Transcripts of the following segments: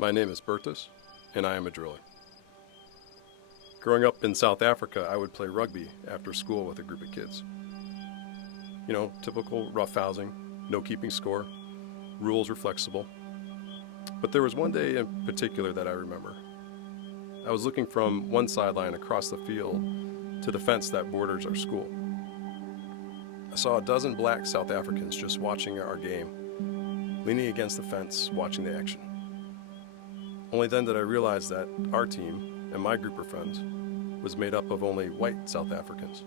My name is Bertus, and I am a driller. Growing up in South Africa, I would play rugby after school with a group of kids. You know, typical roughhousing, no keeping score, rules were flexible. But there was one day in particular that I remember. I was looking from one sideline across the field to the fence that borders our school. I saw a dozen black South Africans just watching our game, leaning against the fence, watching the action. Only then did I realize that our team and my group of friends was made up of only white South Africans.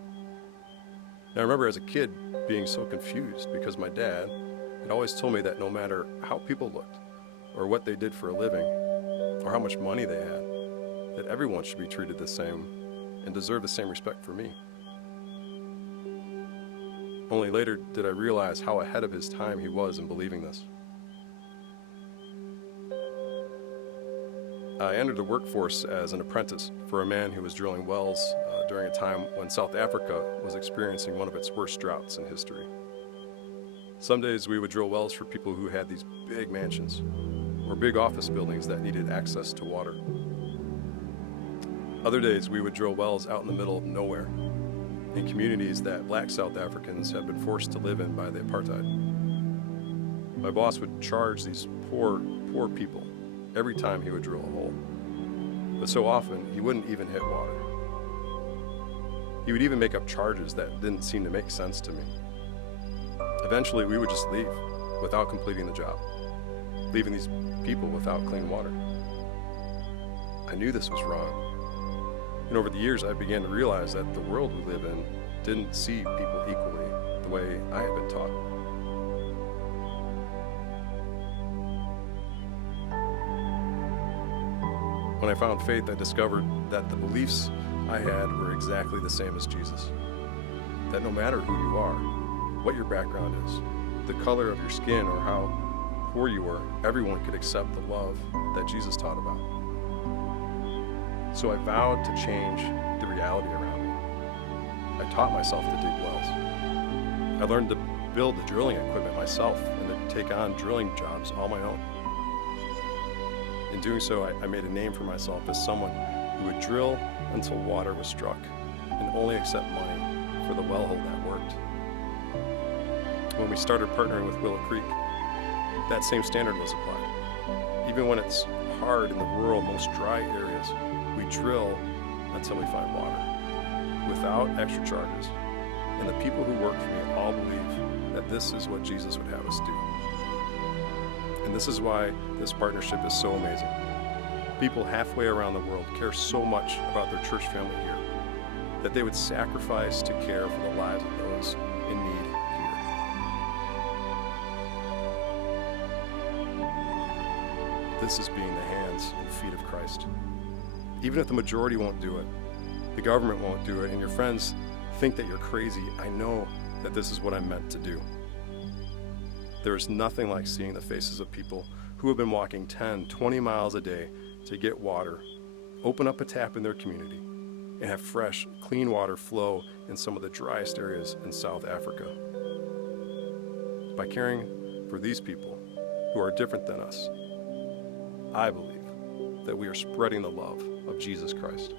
And I remember as a kid being so confused because my dad had always told me that no matter how people looked, or what they did for a living, or how much money they had, that everyone should be treated the same and deserve the same respect for me. Only later did I realize how ahead of his time he was in believing this. I entered the workforce as an apprentice for a man who was drilling wells during a time when South Africa was experiencing one of its worst droughts in history. Some days we would drill wells for people who had these big mansions or big office buildings that needed access to water. Other days we would drill wells out in the middle of nowhere, in communities that black South Africans had been forced to live in by the apartheid. My boss would charge these poor people every time he would drill a hole. But so often, he wouldn't even hit water. He would even make up charges that didn't seem to make sense to me. Eventually, we would just leave without completing the job, leaving these people without clean water. I knew this was wrong. And over the years, I began to realize that the world we live in didn't see people equally the way I had been taught. When I found faith, I discovered that the beliefs I had were exactly the same as Jesus. That no matter who you are, what your background is, the color of your skin, or how poor you were, everyone could accept the love that Jesus taught about. So I vowed to change the reality around me. I taught myself to dig wells. I learned to build the drilling equipment myself and to take on drilling jobs all my own. In doing so, I made a name for myself as someone who would drill until water was struck and only accept money for the wellhole that worked. When we started partnering with Willow Creek, that same standard was applied. Even when it's hard in the rural, most dry areas, we drill until we find water, without extra charges. And the people who work for me all believe that this is what Jesus would have us do. And this is why this partnership is so amazing. People halfway around the world care so much about their church family here that they would sacrifice to care for the lives of those in need here. This is being the hands and feet of Christ. Even if the majority won't do it, the government won't do it, and your friends think that you're crazy, I know that this is what I'm meant to do. There is nothing like seeing the faces of people who have been walking 10, 20 miles a day to get water, open up a tap in their community, and have fresh, clean water flow in some of the driest areas in South Africa. By caring for these people who are different than us, I believe that we are spreading the love of Jesus Christ.